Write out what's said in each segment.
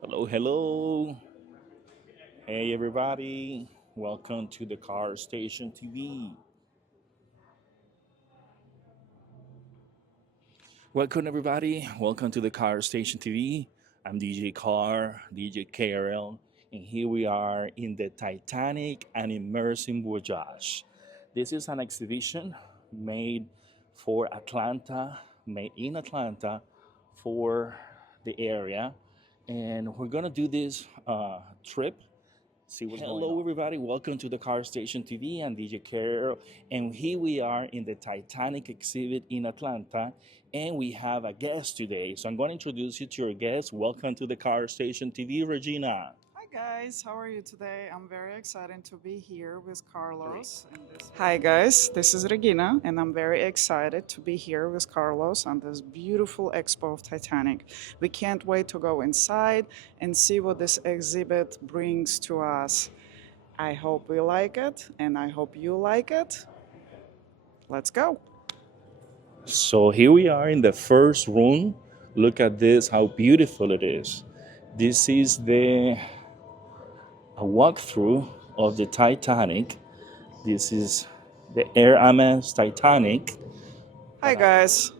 Hello, hello. Hey, everybody. Welcome to the Car Station TV. Welcome, everybody. Welcome to the Car Station TV. I'm DJ Car, DJ KRL, and here we are in the Titanic and Immersive Voyage. This is an exhibition made for Atlanta, made in Atlanta for the area. And we're going to do this trip. See what's going on. Hello, everybody. Welcome to the Car Station TV. I'm DJ Carol, and here we are in the Titanic exhibit in Atlanta, and we have a guest today. So I'm going to introduce you to your guest. Welcome to the Car Station TV, Regina. Hi guys, how are you today? I'm very excited to be here with Carlos. Hi guys, this is Regina, and I'm very excited to be here with Carlos on this beautiful expo of Titanic. We can't wait to go inside and see what this exhibit brings to us. I hope we like it, and I hope you like it. Let's go. So here we are in the first room. Look at this, how beautiful it is. This is the a walkthrough of the Titanic. This is the Air Ames Titanic. Hi guys,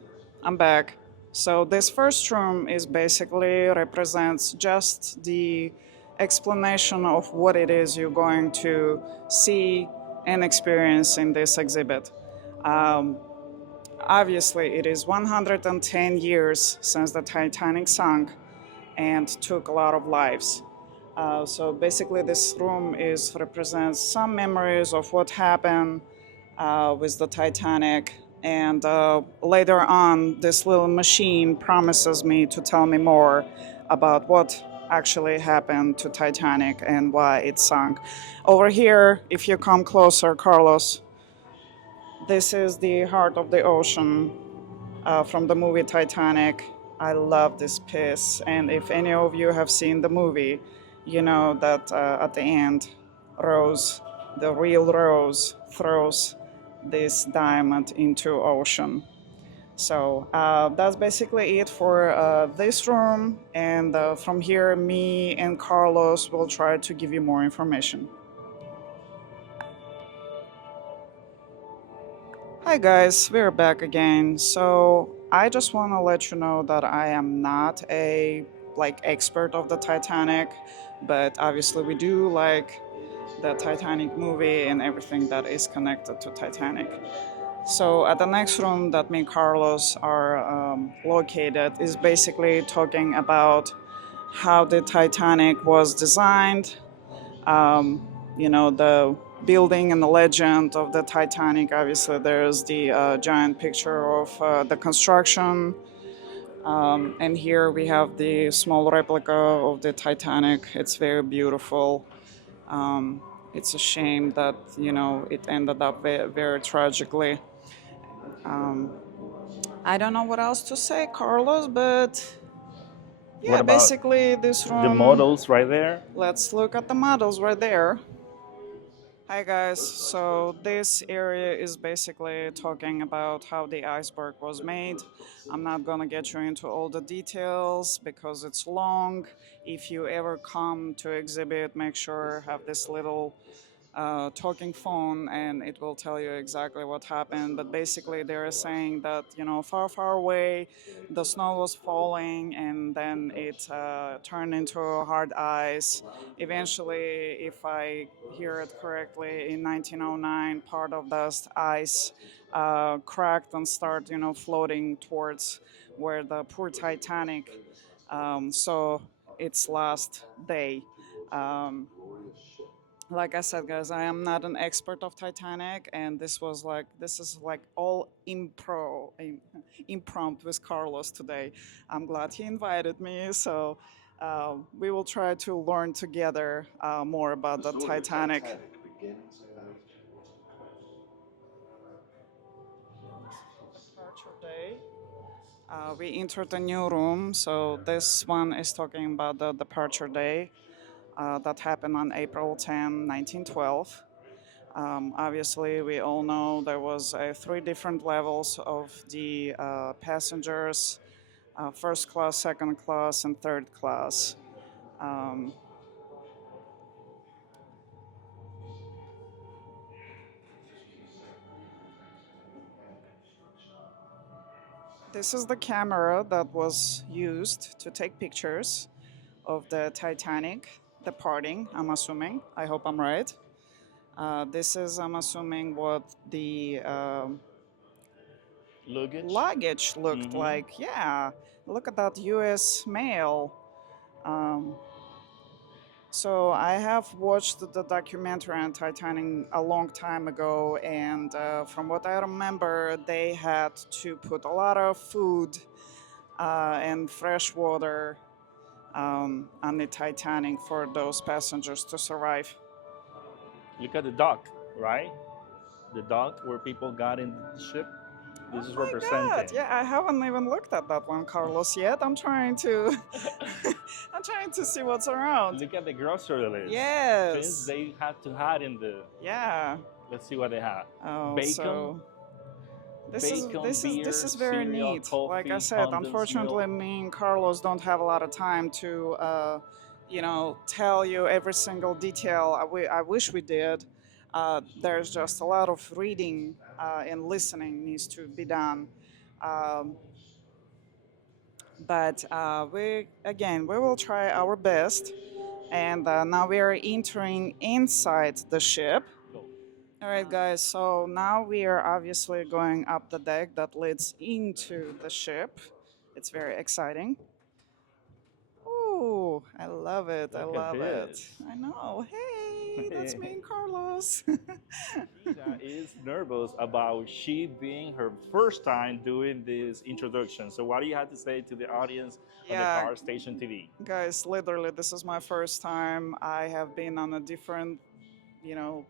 I'm back. So this first room is basically represents just the explanation of what it is you're going to see and experience in this exhibit. Um, Obviously, it is 110 years since the Titanic sunk and took a lot of lives. So basically, this room is represents some memories of what happened with the Titanic. And later on, this little machine promises me to tell me more about what actually happened to Titanic and why it sunk. Over here, if you come closer, Carlos, this is the heart of the ocean from the movie Titanic. I love this piece, and if any of you have seen the movie, you know that at the end, Rose, the real Rose, throws this diamond into ocean. So that's basically it for this room, and from here, me and Carlos will try to give you more information. Hi guys, we're back again. So I just want to let you know that I am not a expert of the Titanic, but obviously we do like the Titanic movie and everything that is connected to Titanic. So at the next room that me and Carlos are located is basically talking about how the Titanic was designed, the building and the legend of the Titanic. Obviously, there's the giant picture of the construction. And here we have the small replica of the Titanic. It's very beautiful. Um, it's a shame that, it ended up very, very tragically. Um, I don't know what else to say, Carlos, but What yeah, about basically this the room, models right there? let's look at the models right there. Hi guys, so this area is basically talking about how the iceberg was made. I'm not gonna get you into all the details because it's long. If you ever come to exhibit, make sure have this little talking phone and it will tell you exactly what happened. But basically, they're saying that, far, far away, the snow was falling and then it turned into hard ice. Eventually, if I hear it correctly, in 1909, part of the ice cracked and started, floating towards where the poor Titanic saw its last day. Um, like I said, guys, I am not an expert of Titanic, and this is like all impromptu with Carlos today. I'm glad he invited me, so we will try to learn together more about the Titanic. Departure day. We entered a new room, so this one is talking about the departure day that happened on April 10, 1912. Obviously, we all know there was three different levels of the passengers: first class, second class, and third class. Um, this is the camera that was used to take pictures of the Titanic departing, I'm assuming. I hope I'm right. This is, I'm assuming, what the Luggage. luggage looked Mm-hmm. like. Yeah, look at that US mail. Um, so I have watched the documentary on Titanic a long time ago, and from what I remember, they had to put a lot of food and fresh water on the Titanic for those passengers to survive. Look at the dock, right? The dock where people got in the ship. Oh This is my God! representing. Yeah, I haven't even looked at that one, Carlos, yet. I'm trying to, I'm trying to see what's around. Look at the grocery list. Things Yes. they had to have in the. Yeah. Let's see what they have. Oh, Bacon, so this beer, is very cereal, neat. Like I coffee, said, condensed milk. unfortunately, me and Carlos don't have a lot of time to, tell you every single detail. I wish we did. There's just a lot of reading and listening needs to be done. Um, but we will try our best. And now we are entering inside the ship. Go. All right, guys, so now we are obviously going up the deck that leads into the ship. It's very exciting. Ooh, I love it. I Look at love it. this. I know. Hey, that's me and Carlos. Tina is nervous about she being her first time doing this introduction. So, what do you have to say to the audience on the Yeah, Car Station TV? guys, literally, this is my first time. I have been on a different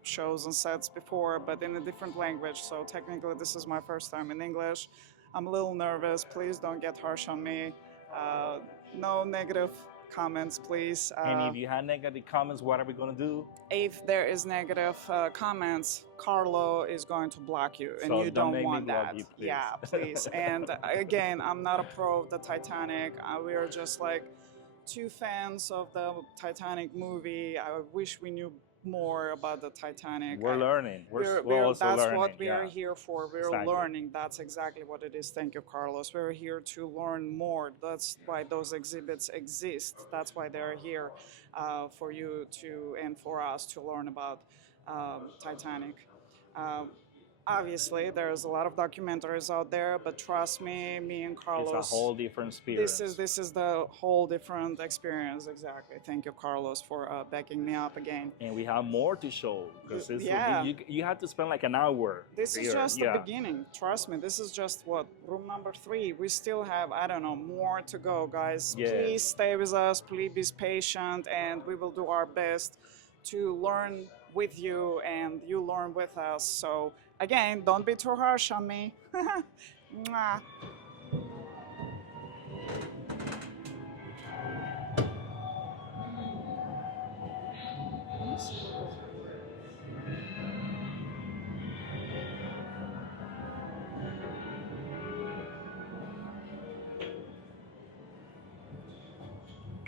shows and sets before, but in a different language. So technically, this is my first time in English. I'm a little nervous. Please don't get harsh on me. Uh, no negative comments, please. And if you have negative comments, what are we going to do? If there is negative comments, Carlo is going to block you, and So, you don't don't make me want block that. you, please. Yeah, please. And again, I'm not a pro of the Titanic. We are just like two fans of the Titanic movie. I wish we knew more about the Titanic. We're learning. We're also That's learning. what we are Yeah, here for. We're exactly. learning. That's exactly what it is. Thank you, Carlos. We're here to learn more. That's why those exhibits exist. That's why they're here for you to and for us to learn about Titanic. Um, Obviously, there's a lot of documentaries out there, but trust me, me and It's a Carlos, whole different experience. this is the whole different experience. Exactly. Thank you, Carlos, for backing me up again. And we have more to show because Yeah, you have to spend like an hour this is here. just the Yeah. beginning. Trust me, this is just what room number 3. We still have, I don't know, more to go, guys. Yes. Please stay with us. Please be patient, and we will do our best to learn with you, and you learn with us. So again, don't be too harsh on me. Mwah.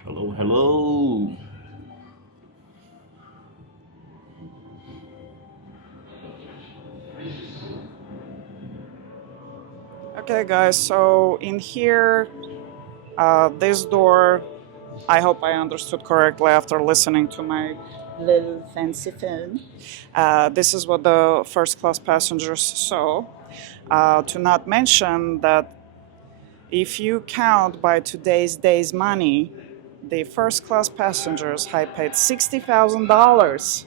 Hello, hello. Okay, guys. So in here, this door, I hope I understood correctly after listening to my little fancy phone. This is what the first class passengers saw. To not mention that if you count by today's day's money, the first class passengers had paid $60,000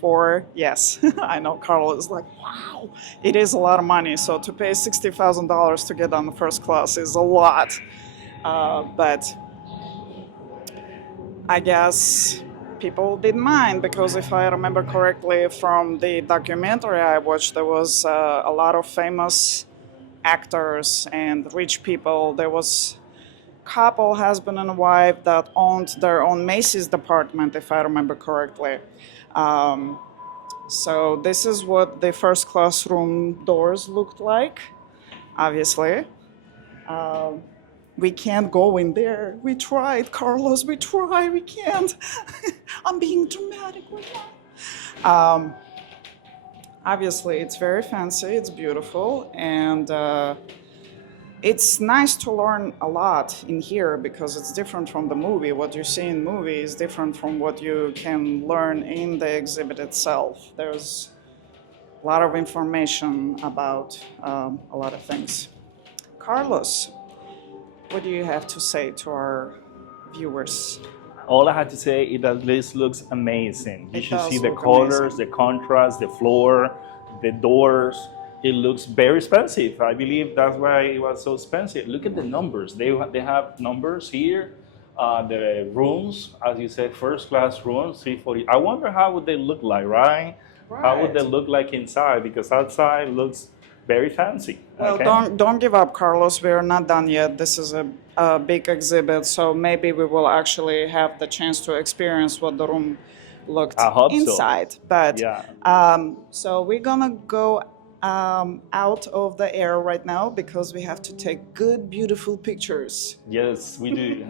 for, yes, I know Carl is like, wow, it is a lot of money. So to pay $60,000 to get on the first class is a lot. But I guess people didn't mind because if I remember correctly from the documentary I watched, there was a lot of famous actors and rich people. There was a couple, husband and wife, that owned their own Macy's department, if I remember correctly. Um, so this is what the first classroom doors looked like, obviously. Um, We can't go in there. We tried, Carlos. We try. We can't. I'm being dramatic right now. Obviously, it's very fancy. It's beautiful, and it's nice to learn a lot in here because it's different from the movie. What you see in movie is different from what you can learn in the exhibit itself. There's a lot of information about a lot of things. Carlos, what do you have to say to our viewers? All I have to say is that this looks amazing. You It should see does the look colors, the amazing. contrast, the floor, the doors. It looks very expensive. I believe that's why it was so expensive. Look at the numbers. They have numbers here. The rooms, as you said, first class rooms, 340. I wonder how would they look like, right? How would they Right. look like inside? Because outside looks very fancy. Well, Okay. don't give up, Carlos. We're not done yet. This is a big exhibit, so maybe we will actually have the chance to experience what the room looked I hope so. inside. But Yeah. so we're gonna go out of the air right now because we have to take good, beautiful pictures. Yes, we do.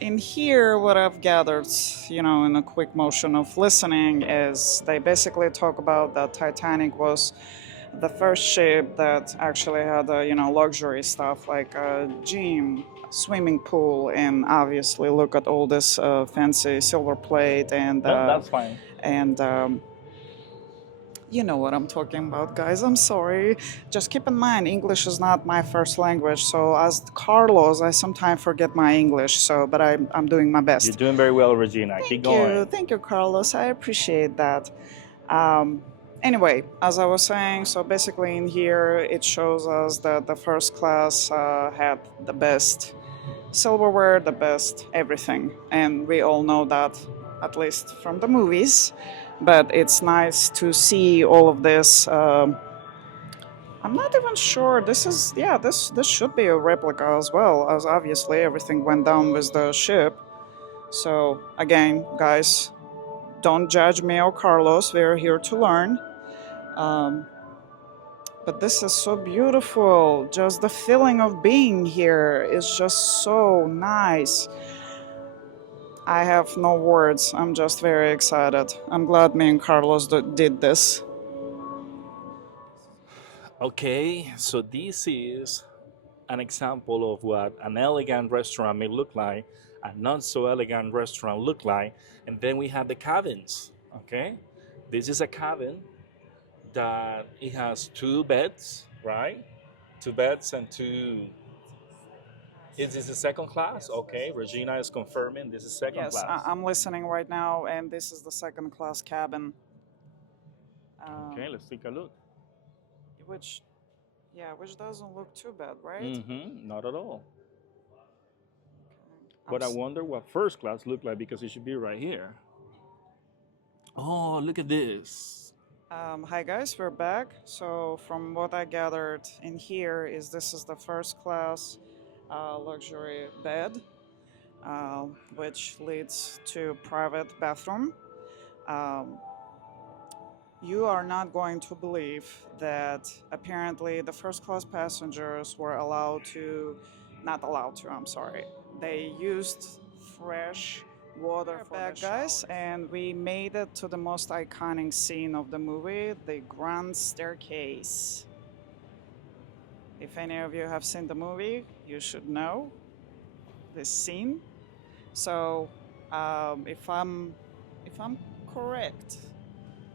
In here, what I've gathered, in a quick motion of listening, is they basically talk about that Titanic was the first ship that actually had, luxury stuff like a gym, swimming pool, and obviously look at all this fancy silver plate and No, that's fine. and you know what I'm talking about, guys. I'm sorry. Just keep in mind, English is not my first language. So as Carlos, I sometimes forget my English. But I'm doing my best. You're doing very well, Regina. Keep going. Thank you, Carlos. I appreciate that. Anyway, as I was saying, so basically in here it shows us that the first class had the best silverware, the best everything, and we all know that, at least from the movies. But it's nice to see all of this. I'm not even sure. This should be a replica as well, as obviously everything went down with the ship. So again, guys, don't judge me or Carlos. We're here to learn. But this is so beautiful. Just the feeling of being here is just so nice. I have no words. I'm just very excited. I'm glad me and Carlos did this. Okay, so this is an example of what an elegant restaurant may look like, a not so elegant restaurant look like, and then we have the cabins. Okay, this is a cabin that it has two beds, right? Two beds and two. Is this the second class? Okay, Regina is confirming this is second Yes, class. I'm listening right now, and this is the second class cabin. Okay, let's take a look. Which, which doesn't look too bad, right? Mm-hmm, not at all. I'm But I s- wonder what first class look like because it should be right here. Oh, look at this. Hi guys, we're back. So from what I gathered in here is this is the first class luxury bed, which leads to private bathroom. Um, you are not going to believe that apparently the first class passengers were not allowed to, I'm sorry. They used fresh water for back, guys, and we made it to the most iconic scene of the movie, the grand staircase. If any of you have seen the movie, you should know this scene. So, if I'm correct,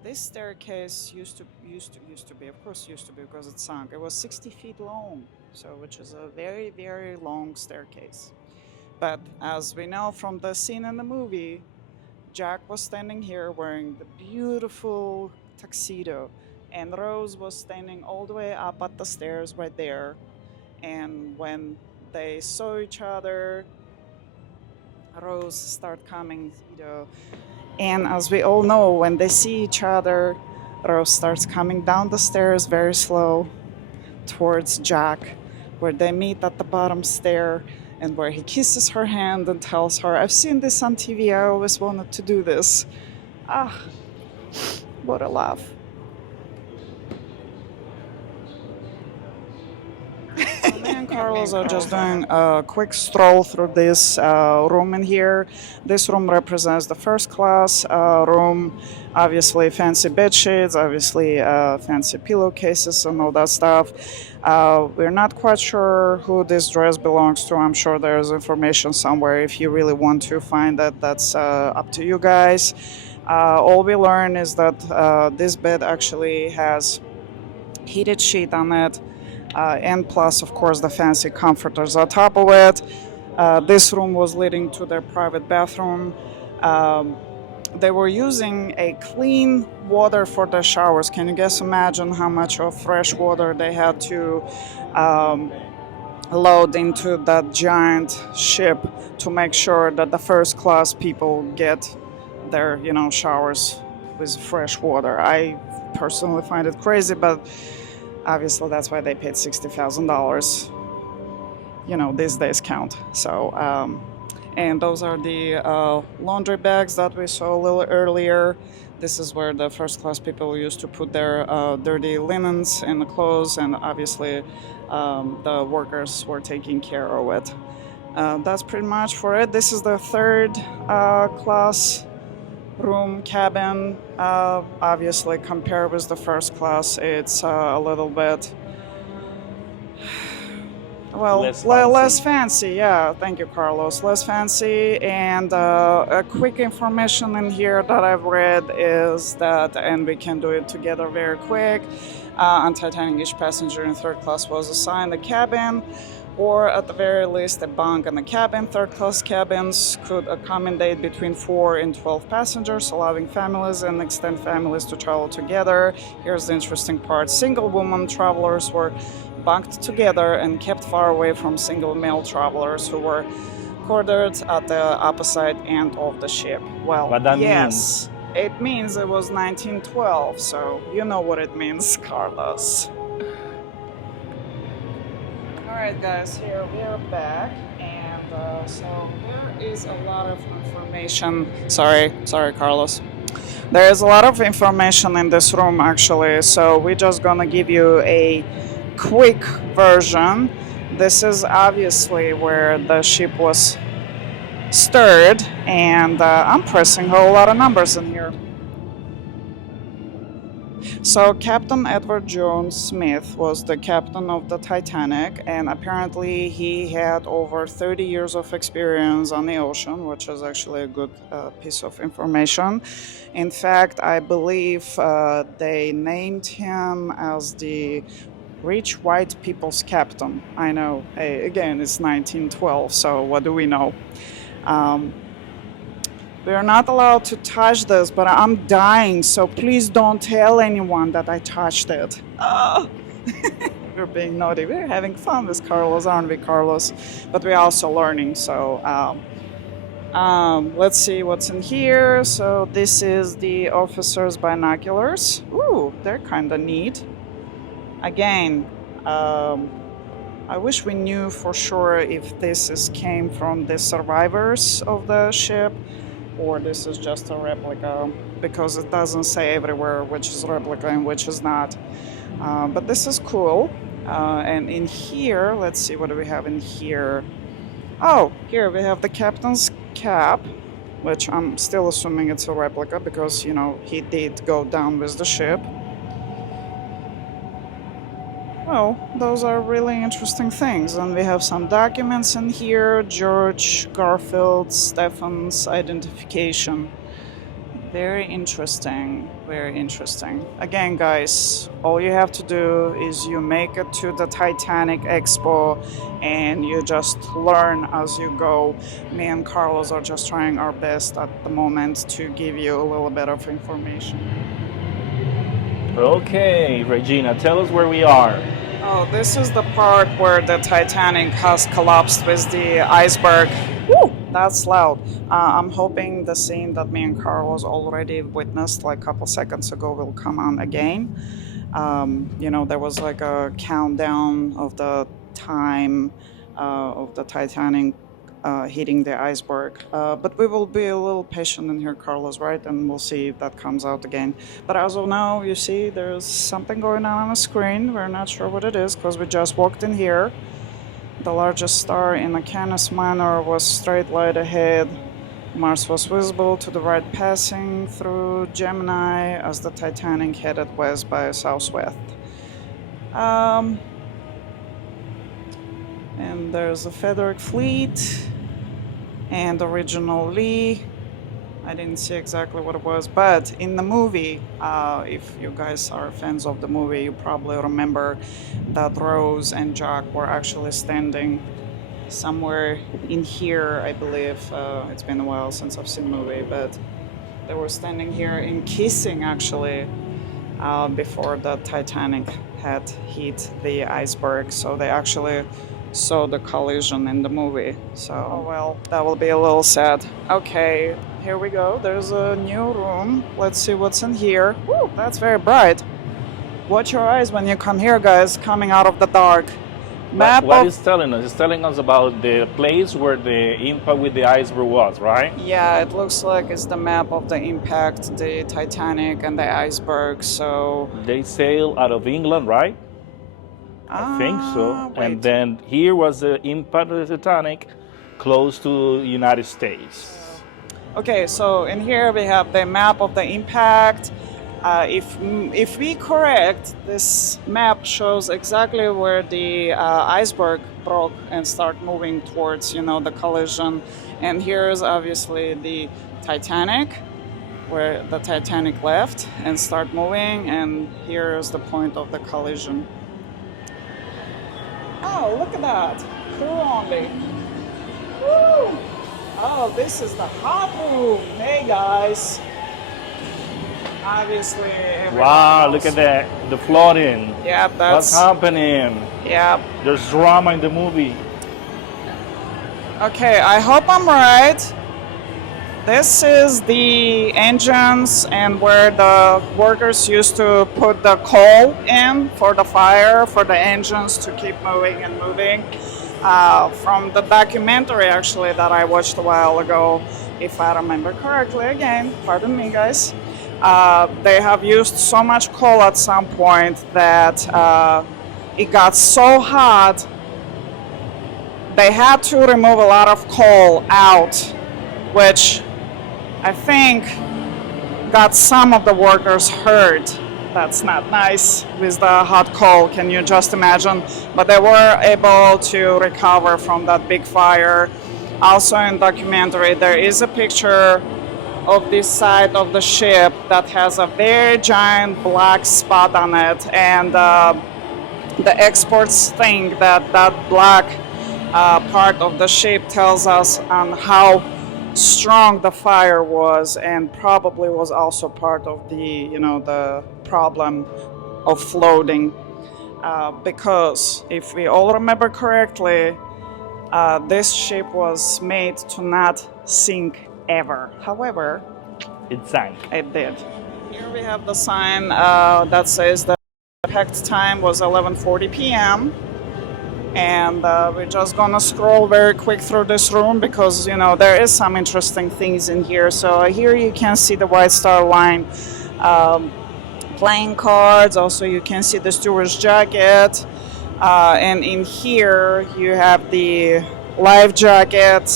this staircase used to be, of course, used to be because it sunk. It was 60 feet long, so which is a very very long staircase. But as we know from the scene in the movie, Jack was standing here wearing the beautiful tuxedo, and Rose was standing all the way up at the stairs right there. And when they saw each other, Rose started coming, and as we all know, when they see each other, Rose starts coming down the stairs very slow towards Jack, where they meet at the bottom stair and where he kisses her hand and tells her, I've seen this on TV, I always wanted to do this. Ah, what a laugh. Oh man, Carlos are just doing a quick stroll through this room in here. This room represents the first class room. Obviously, fancy bed sheets, obviously, fancy pillowcases, and all that stuff. We're not quite sure who this dress belongs to. I'm sure there's information somewhere. If you really want to find it, that's up to you guys. All we learn is that this bed actually has heated sheet on it, and plus, of course, the fancy comforters on top of it. This room was leading to their private bathroom. They were using a clean water for their showers. Can you guys imagine how much of fresh water they had to load into that giant ship to make sure that the first class people get their, showers with fresh water? I personally find it crazy, but obviously that's why they paid $60,000. These days count. So, and those are the laundry bags that we saw a little earlier. This is where the first class people used to put their dirty linens and the clothes, and obviously the workers were taking care of it. That's pretty much for it. This is the third class room cabin. Obviously, compared with the first class, it's a little bit less fancy. Yeah, thank you, Carlos. Less fancy, and a quick information in here that I've read is that, and we can do it together very quick. On Titanic, each passenger in third class was assigned a cabin, or at the very least a bunk in the cabin. Third class cabins could accommodate between 4 and 12 passengers, allowing families and extended families to travel together. Here's the interesting part: single woman travelers were bunked together and kept far away from single male travelers who were quartered at the opposite end of the ship. Well, What that yes, it means it was 1912, so you know what it means, Carlos. Alright guys, here we are back, and so there is a lot of information. Sorry, Carlos. There is a lot of information in this room actually, so we're just gonna give you a quick version. This is obviously where the ship was stirred, and I'm pressing a whole lot of numbers in here. So Captain Edward Jones Smith was the captain of the Titanic, and apparently he had over 30 years of experience on the ocean, which is actually a good piece of information. In fact, I believe they named him as the rich white people's captain. I know, hey, again, it's 1912, so what do we know? We are not allowed to touch this, but I'm dying, so please don't tell anyone that I touched it. Oh. We're being naughty. We're having fun with Carlos, aren't we, Carlos? But we're also learning, so let's see what's in here. So this is the officer's binoculars. Ooh, they're kind of neat. Again, I wish we knew for sure if this came from the survivors of the ship, or this is just a replica, because it doesn't say everywhere which is replica and which is not. But this is cool. And in here, let's see, what do we have in here? Oh, here we have the captain's cap, which I'm still assuming it's a replica because, he did go down with the ship. Well, those are really interesting things. And we have some documents in here. George Garfield Stephen's identification. Very interesting. Very interesting. Again, guys, all you have to do is you make it to the Titanic Expo and you just learn as you go. Me and Carlos are just trying our best at the moment to give you a little bit of information. Okay, Regina, tell us where we are. Oh, this is the part where the Titanic has collapsed with the iceberg. Woo, that's loud. I'm hoping the scene that me and Carlos already witnessed like a couple seconds ago will come on again. There was like a countdown of the time of the Titanic hitting the iceberg. But we will be a little patient in here, Carlos, right? And we'll see if that comes out again. But as of now, you see there's something going on the screen. We're not sure what it is because we just walked in here. The largest star in the Canis Minor was straight light ahead. Mars was visible to the right, passing through Gemini as the Titanic headed west by southwest. Um, and there's a Frederick Fleet and original Lee. I didn't see exactly what it was, but in the movie, if you guys are fans of the movie, you probably remember that Rose and Jack were actually standing somewhere in here, I believe. It's been a while since I've seen the movie, but they were standing here and kissing actually before the Titanic had hit the iceberg. So they actually saw the collision in the movie. So, oh well, that will be a little sad. Okay, here we go. There's a new room. Let's see what's in here. Woo, that's very bright. Watch your eyes when you come here, guys, coming out of the dark. Map What of... is telling us? It's telling us about the place where the impact with the iceberg was, right? Yeah, it looks like it's the map of the impact, the Titanic and the iceberg, so... They sail out of England, right? I think so. Wait. And then here was the impact of the Titanic close to the United States. Okay, so in here we have the map of the impact. If we correct, this map shows exactly where the iceberg broke and start moving towards, the collision. And here's obviously the Titanic, where the Titanic left and start moving. And here's the point of the collision. Oh, look at that! Crew only. Woo! Oh, this is the hot room. Hey guys. Obviously. Wow, look at that. The flooding. Yep, What's that's. happening? Yep. There's drama in the movie. Okay, I hope I'm right. This is the engines and where the workers used to put the coal in for the fire, for the engines to keep moving and moving. From the documentary actually that I watched a while ago, if I remember correctly, again, pardon me guys, they have used so much coal at some point that it got so hot they had to remove a lot of coal out, which I think got some of the workers hurt. That's not nice with the hot coal, can you just imagine? But they were able to recover from that big fire. Also in documentary, there is a picture of this side of the ship that has a very giant black spot on it, and the experts think that that black part of the ship tells us on how strong the fire was, and probably was also part of the problem of floating, because if we all remember correctly, this ship was made to not sink ever. However, It sank. it did. Here we have the sign that says the impact time was 11:40 p.m. And we're just gonna scroll very quick through this room because there is some interesting things in here. So here you can see the White Star Line playing cards. Also you can see the steward's jacket, and in here you have the life jacket,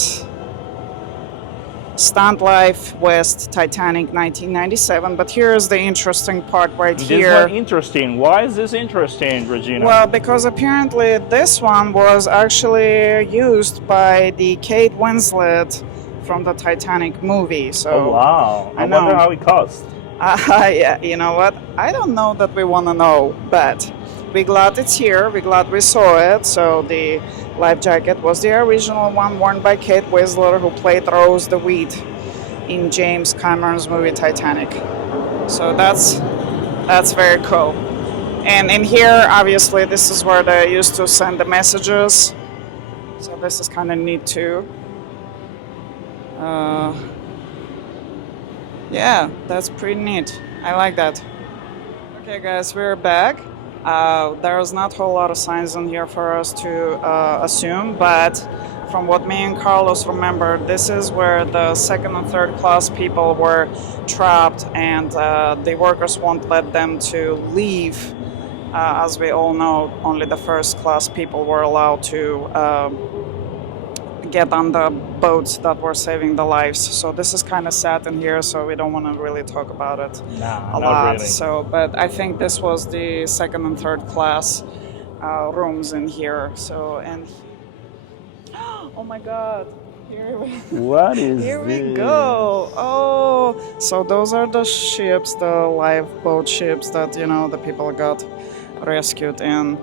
Stunt Life West Titanic 1997. But here's the interesting part right here. This one interesting. Why is this interesting, Regina? Well, because apparently this one was actually used by the Kate Winslet from the Titanic movie. So oh wow! I know. wonder how it cost. Yeah, you know what? I don't know that we want to know, but we're glad it's here. We're glad we saw it. So the life jacket was the original one worn by Kate Winslet, who played Rose DeWitt in James Cameron's movie Titanic. So that's very cool. And in here, obviously, this is where they used to send the messages. So this is kind of neat too. Yeah, that's pretty neat. I like that. Okay, guys, we're back. There's not a whole lot of signs in here for us to assume, but from what me and Carlos remember, this is where the second and third class people were trapped, and the workers won't let them to leave As we all know, only the first class people were allowed to get on the boats that were saving the lives. So this is kind of sad in here, so we don't want to really talk about it Nah, a not lot. really. So, but I think this was the second and third class rooms in here. So, and oh my God, What is here we this? go. Oh, so those are the ships, the lifeboat ships that the people got rescued in.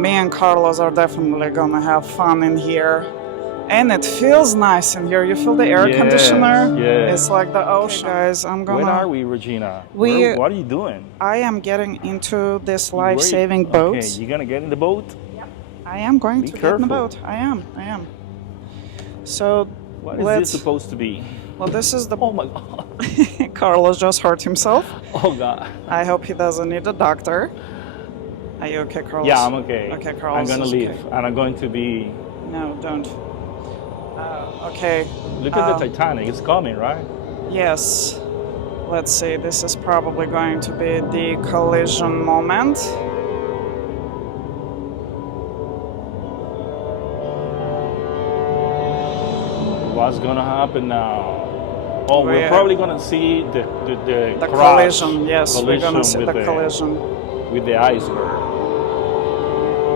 Me and Carlos are definitely gonna have fun in here. And it feels nice in here. You feel the air conditioner? Yes. It's like the ocean. Okay, guys, I'm gonna. When are we, Regina? We- What are you doing? I am getting into this Where you- life-saving boats. Okay, you gonna get in the boat? I am going Be to get in the careful. boat. I am. So What is let's. this supposed to be? Well, this is the. Oh my God. Carlos just hurt himself. Oh God. I hope he doesn't need a doctor. Are you okay, Carlos? Yeah, I'm okay. Okay, Carlos. I'm gonna is leave, okay. and I'm going to be. No, don't. Okay. Look at the Titanic. It's coming, right? Yes. Let's see. This is probably going to be the collision moment. What's gonna happen now? Oh, we're We're- probably gonna see the The crash, collision. Yes, we're gonna see with the collision. with the iceberg.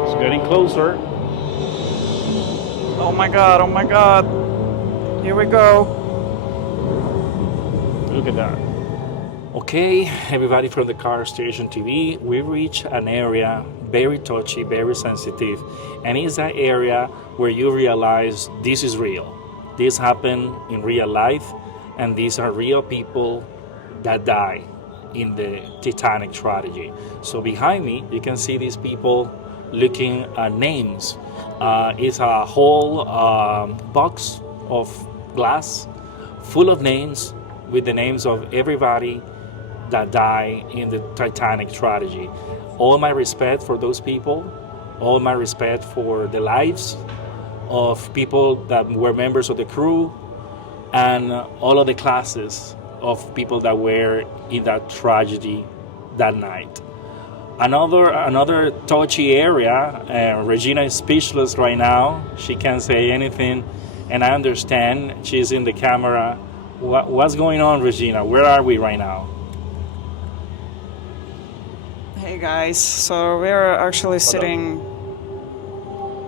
It's getting closer. Oh my God! Oh my God! Here we go. Look at that. Okay, everybody from the Car Station TV, we reach an area very touchy, very sensitive, and it's that area where you realize this is real. This happened in real life, and these are real people that die in the Titanic tragedy. So behind me, you can see these people looking at names. It's a whole box of glass full of names with the names of everybody that died in the Titanic tragedy. All my respect for those people, all my respect for the lives of people that were members of the crew, and all of the classes of people that were in that tragedy that night. Another touchy area. Regina is speechless right now. She can't say anything, and I understand she's in the camera. What's going on, Regina? Where are we right now? Hey guys, so we're actually sitting.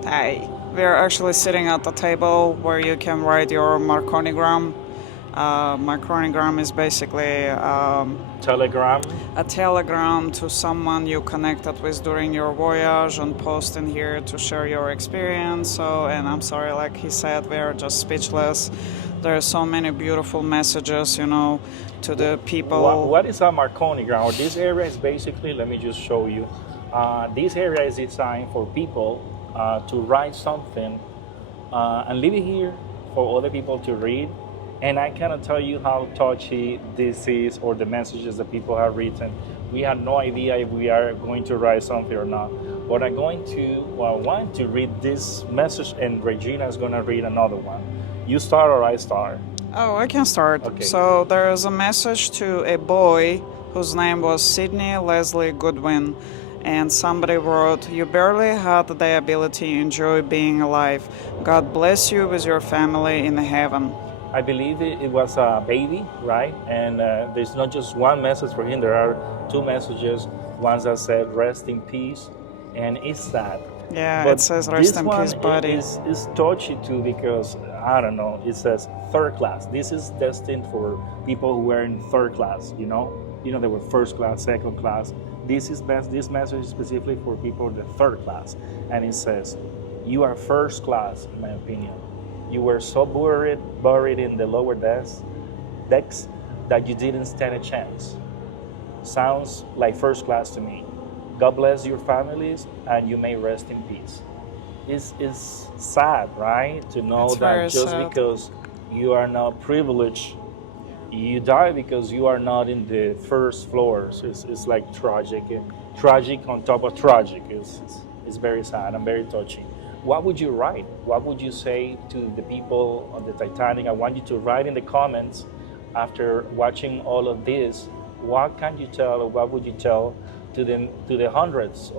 Hey, we're actually sitting at the table where you can write your Marconigram. Marconigram is basically Telegram. a telegram to someone you connected with during your voyage and post in here to share your experience. So, and I'm sorry, like he said, we're just speechless. There are so many beautiful messages, to the people. What is a Marconi ground? This area is basically, let me just show you. This area is designed for people to write something and leave it here for other people to read. And I cannot tell you how touchy this is or the messages that people have written. We have no idea if we are going to write something or not. But I want to read this message, and Regina is going to read another one. You start or I start? Oh, I can start. Okay. So there is a message to a boy whose name was Sidney Leslie Goodwin. And somebody wrote, "You barely had the ability to enjoy being alive. God bless you with your family in heaven." I believe it was a baby, right? And there's not just one message for him. There are two messages. One that said, "Rest in peace," and it's sad. Yeah, But it says rest this in one peace, buddy. is touchy too because, I don't know, it says third class. This is destined for people who were in third class, you know? They were first class, second class. This message is specifically for people in the third class. And it says, "You are first class, in my opinion. You were so buried in the lower decks that you didn't stand a chance." Sounds like first class to me. God bless your families, and you may rest in peace. It's sad, right? To know It's that very just sad. because you are not privileged, you die because you are not in the first floors. It's like tragic on top of tragic. It's very sad and very touching. What would you write? What would you say to the people on the Titanic? I want you to write in the comments after watching all of this. What can you tell, or what would you tell to the hundreds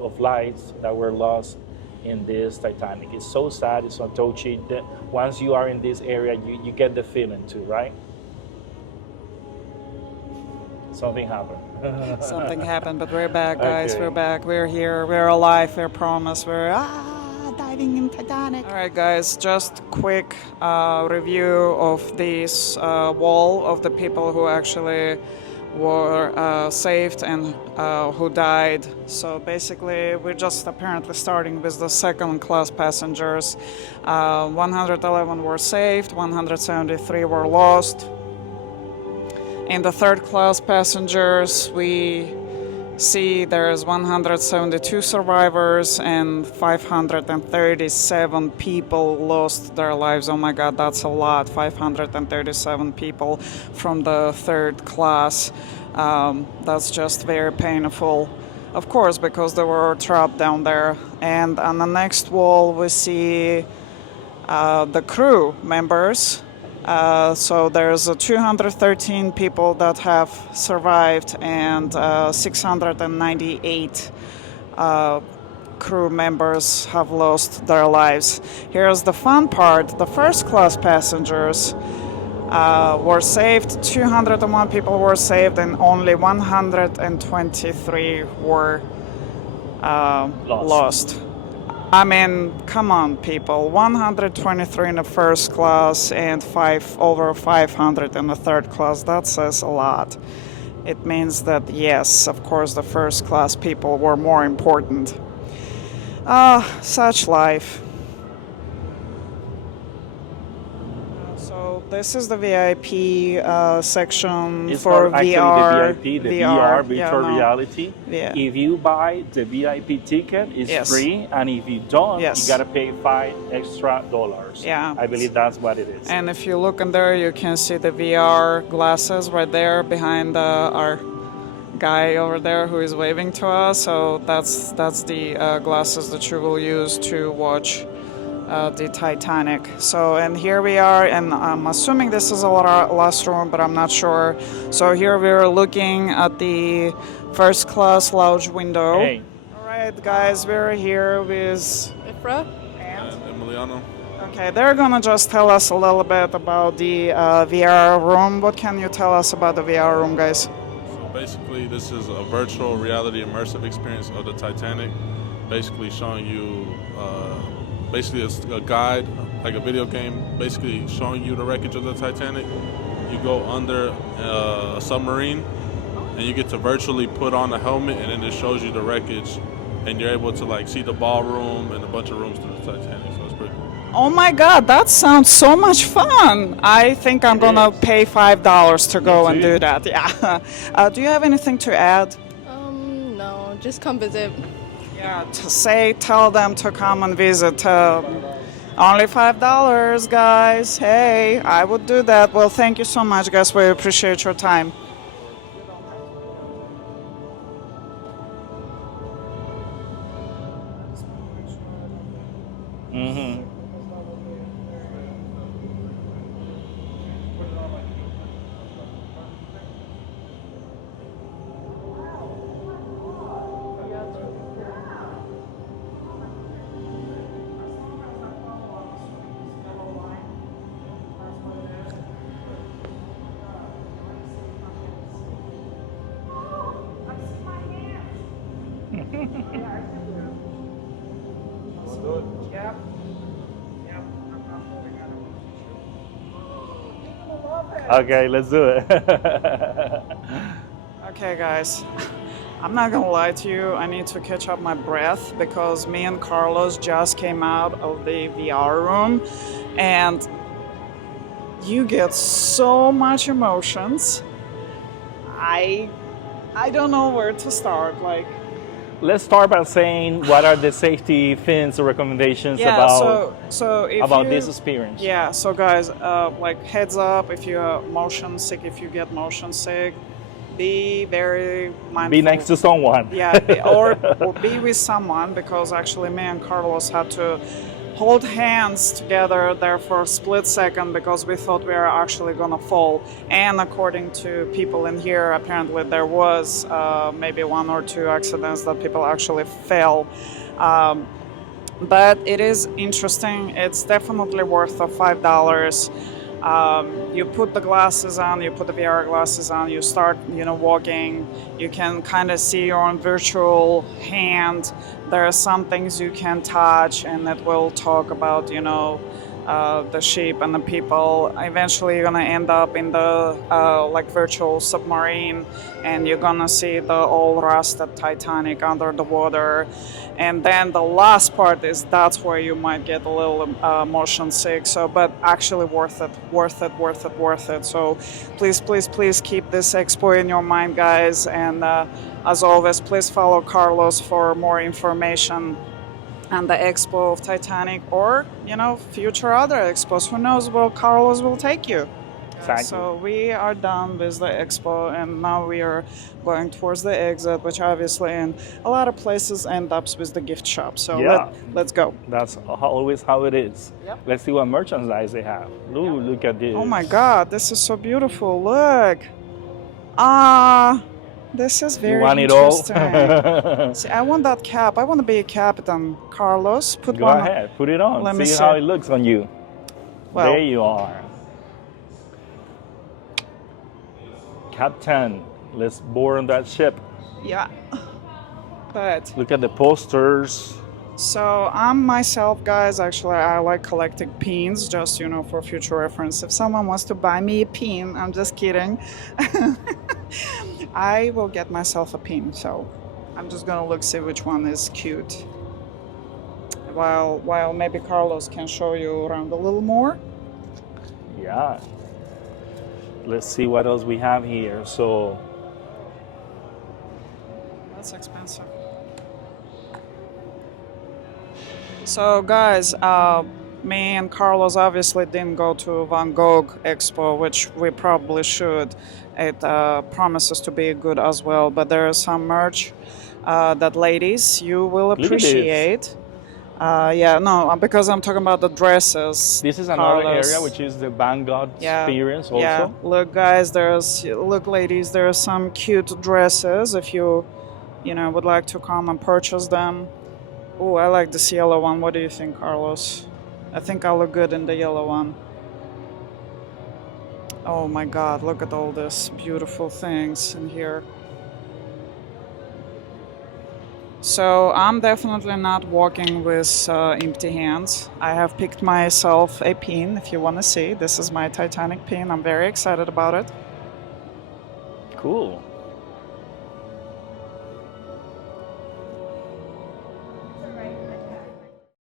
of lives that were lost in this Titanic. It's so sad, it's so touchy that once you are in this area, you get the feeling too, right? Something happened. Something happened, but we're back, guys. Okay. We're back. We're here. We're alive. We're promised. We're diving in Titanic. All right, guys. Just quick review of this wall of the people who actually were saved and who died. So basically, we're just apparently starting with the second-class passengers. 111 were saved. 173 were lost. In the third-class passengers, we see there's 172 survivors and 537 people lost their lives. Oh my God, that's a lot. 537 people from the third class. That's just very painful, of course, because they were trapped down there. And on the next wall, we see the crew members. So there's 213 people that have survived and 698 crew members have lost their lives. Here's the fun part. The first class passengers were saved. 201 people were saved and only 123 were lost. I mean, come on, people. 123 in the first class and over 500 in the third class. That says a lot. It means that, yes, of course, the first class people were more important. Such life. So this is the VIP section It's for not actually VR. the VIP, the VR, virtual yeah, no. reality. Yeah. If you buy the VIP ticket, it's Yes. free, and if you don't, Yes. you gotta pay $5 extra. Yeah. I believe that's what it is. And if you look in there, you can see the VR glasses right there behind our guy over there who is waving to us. So that's the glasses that you will use to watch the Titanic. So, and here we are, and I'm assuming this is our last room, but I'm not sure. So here we're looking at the first class lounge window. Hey. All right, guys, we're here with Ifra? and Emiliano. okay, they're gonna just tell us a little bit about the VR room. What can you tell us about the VR room, guys? So basically, this is a virtual reality immersive experience of the Titanic. Basically, showing you, basically it's a guide, like a video game, basically showing you the wreckage of the Titanic. You go under a submarine, and you get to virtually put on a helmet, and then it shows you the wreckage, and you're able to like see the ballroom and a bunch of rooms through the Titanic. So it's pretty cool. Oh my God, that sounds so much fun! I think I'm gonna pay $5 to go and do that. Yeah. Do you have anything to add? No, just come visit. Yeah, tell them to come and visit. Only $5, guys. Hey, I would do that. Well, thank you so much, guys. We appreciate your time. Mm-hmm. Yep. Okay, let's do it. Okay, guys. I'm not gonna lie to you, I need to catch up my breath because me and Carlos just came out of the VR room and you get so much emotions. I don't know where to start. Like, Let's start by saying what are the safety things or recommendations yeah, about so if about you, this experience. Yeah, so guys, like heads up if you're motion sick, if you get motion sick, be very mindful. Be next to someone. Yeah, or be with someone because actually me and Carlos had to hold hands together there for a split second because we thought we were actually gonna fall. And according to people in here, apparently there was maybe 1 or 2 accidents that people actually fell. But it is interesting. It's definitely worth the $5. You put the glasses on, you put the VR glasses on, you start, walking. You can kind of see your own virtual hand. There are some things you can touch, and it will talk about, the sheep and the people. Eventually, you're gonna end up in the virtual submarine, and you're gonna see the old rusted Titanic under the water. And then the last part that's where you might get a little motion sick. So, but actually worth it. So, please keep this expo in your mind, guys. And as always, please follow Carlos for more information on the expo of Titanic, or future other expos. Who knows where Carlos will take you. Exactly. So we are done with the expo, and now we are going towards the exit, which obviously in a lot of places end up with the gift shop. So Yeah. let's go. That's always how it is. Yep. Let's see what merchandise they have. Ooh, look at this. Oh my God, this is so beautiful. Look. This is very You want it all? interesting. See, I want that cap. I want to be a captain. Carlos, put Go one. ahead, put it on. Let me See see. how it looks on you. Well, There you are. Captain, let's board on that ship. yeah. But Look at the posters. so I'm myself, guys. Actually, I like collecting pins, just for future reference. If someone wants to buy me a pin, I'm just kidding. I will get myself a pin. So I'm just gonna see which one is cute. While maybe Carlos can show you around a little more. Yeah. Let's see what else we have here. So, That's expensive. So, guys, me and Carlos obviously didn't go to Van Gogh Expo, which we probably should. It promises to be good as well. But there is some merch that, ladies, you will at this. appreciate. Because I'm talking about the dresses. this is another Carlos. area which is the Van Gogh Yeah, experience also. Yeah, look, guys, ladies, there are some cute dresses if you would like to come and purchase them. Oh, I like this yellow one. What do you think, Carlos? I think I look good in the yellow one. Oh my God, look at all these beautiful things in here. So I'm definitely not walking with empty hands. I have picked myself a pin, if you want to see. This is my Titanic pin. I'm very excited about it. Cool.